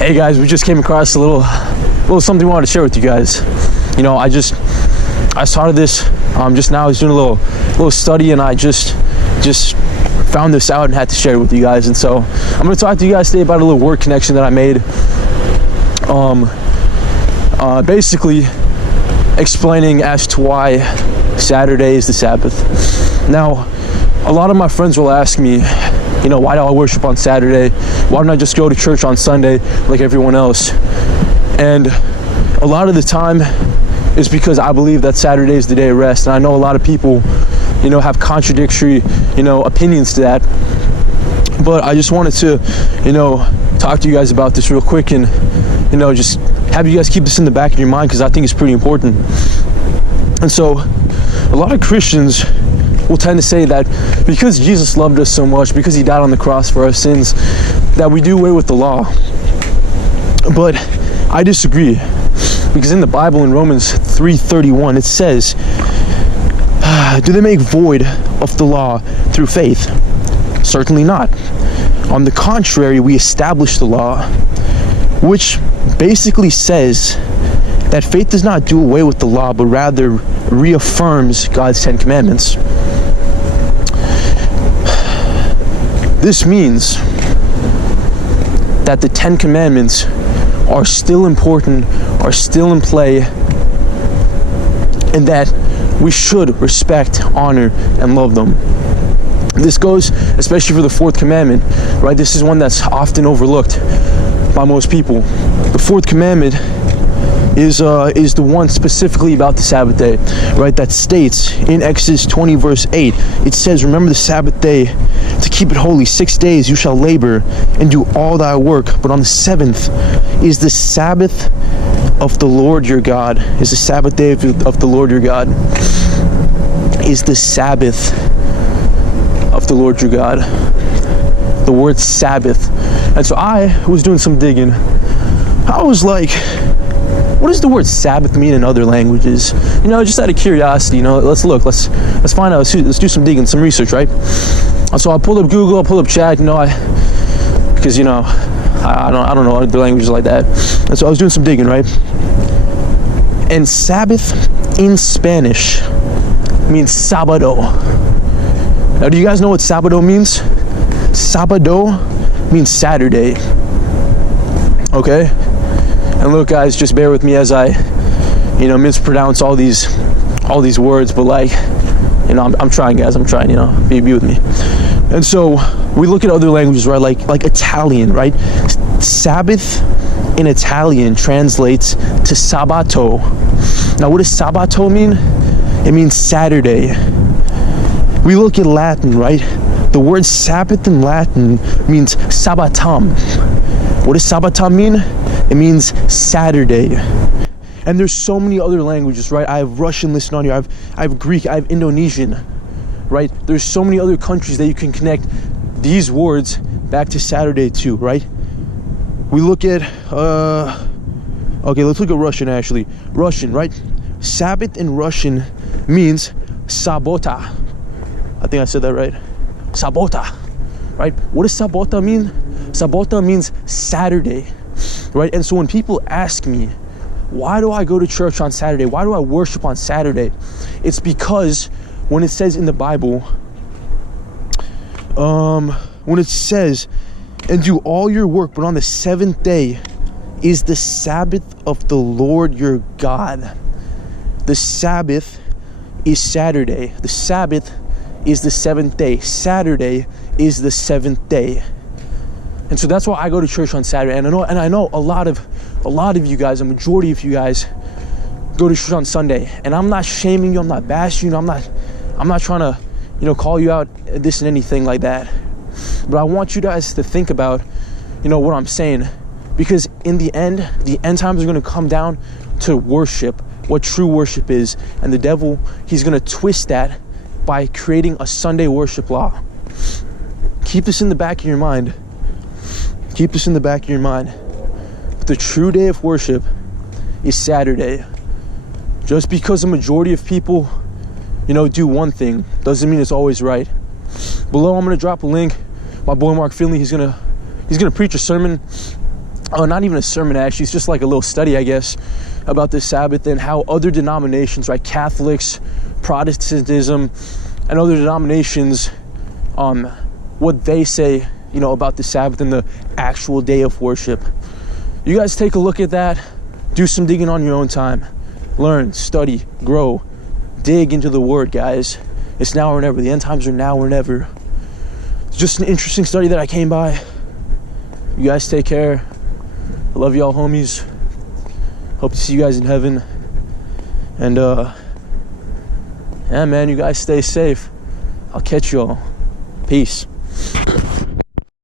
Hey guys, we just came across a little something we wanted to share with you guys. You know, I started this just now. I was doing a little study, and I just found this out and had to share it with you guys. And so I'm going to talk to you guys today about a little word connection that I made. Basically explaining as to why Saturday is the Sabbath. Now, a lot of my friends will ask me, you know, why do I worship on Saturday? Why don't I just go to church on Sunday like everyone else? And a lot of the time is because I believe that Saturday is the day of rest. And I know a lot of people, you know, have contradictory, you know, opinions to that. But I just wanted to, you know, talk to you guys about this real quick and, you know, just have you guys keep this in the back of your mind, because I think it's pretty important. And so a lot of Christians will tend to say that because Jesus loved us so much, because he died on the cross for our sins, that we do away with the law. But I disagree, because in the Bible, in Romans 3:31, it says, do they make void of the law through faith? Certainly not. On the contrary, we establish the law, which basically says that faith does not do away with the law, but rather reaffirms God's 10 commandments. This means that the 10 commandments are still important, are still in play, and that we should respect, honor, and love them. This goes especially for the fourth commandment, right? This is one that's often overlooked by most people. The fourth commandment is the one specifically about the Sabbath day, right? That states in Exodus 20 verse 8, it says, remember the Sabbath day to keep it holy. 6 days you shall labor and do all thy work, but on the seventh is the Sabbath of the Lord your God. Is the Sabbath day of the Lord your God. Is the Sabbath of the Lord your God. The word Sabbath. And so I was doing some digging. I was like, what does the word Sabbath mean in other languages? You know, just out of curiosity, you know, let's look, let's find out, let's do some digging, some research, right? And so I pulled up Google, I pulled up chat, you know, because, you know, I don't know other languages like that. And so I was doing some digging, right? And Sabbath in Spanish means sábado. Now, do you guys know what sábado means? Sábado means Saturday. Okay? And look, guys, just bear with me as I, you know, mispronounce all these words, but like, you know, I'm trying, guys, I'm trying, you know, be with me. And so we look at other languages, right? Like Italian, right? Sabbath in Italian translates to sabato. Now, what does sabato mean? It means Saturday. We look at Latin, right? The word Sabbath in Latin means sabbatum. What does sabbatum mean? It means Saturday. And there's so many other languages, right? I have Russian listed on here. I have Greek. I have Indonesian, right? There's so many other countries that you can connect these words back to Saturday too, right? We look at, okay, let's look at Russian actually. Russian, right? Sabbath in Russian means sabota. I think I said that right. Sabota, right? What does sabota mean? Sabota means Saturday, right? And so when people ask me, why do I go to church on Saturday? Why do I worship on Saturday? It's because when it says in the Bible, when it says, and do all your work, but on the seventh day is the Sabbath of the Lord your God. The Sabbath is Saturday. The Sabbath is the seventh day. Saturday is the seventh day. And so that's why I go to church on Saturday. And I know a lot of you guys, a majority of you guys go to church on Sunday. And I'm not shaming you, I'm not bashing you, I'm not trying to, you know, call you out this and anything like that. But I want you guys to think about, you know, what I'm saying. Because in the end times are going to come down to worship, what true worship is. And the devil, he's going to twist that by creating a Sunday worship law. Keep this in the back of your mind. Keep this in the back of your mind. But the true day of worship is Saturday. Just because a majority of people, you know, do one thing doesn't mean it's always right. Below, I'm going to drop a link. My boy Mark Finley, he's gonna preach a sermon not even a sermon actually, it's just like a little study, I guess, about the Sabbath and how other denominations, right, Catholics, Protestantism, and other denominations, what they say, you know, about the Sabbath and the actual day of worship. You guys take a look at that, do some digging on your own time, learn, study, grow, dig into the word, guys. It's now or never. The end times are now or never. It's just an interesting study that I came by. You guys take care. I love y'all, homies. Hope to see you guys in heaven. And yeah, man, you guys stay safe. I'll catch y'all. Peace.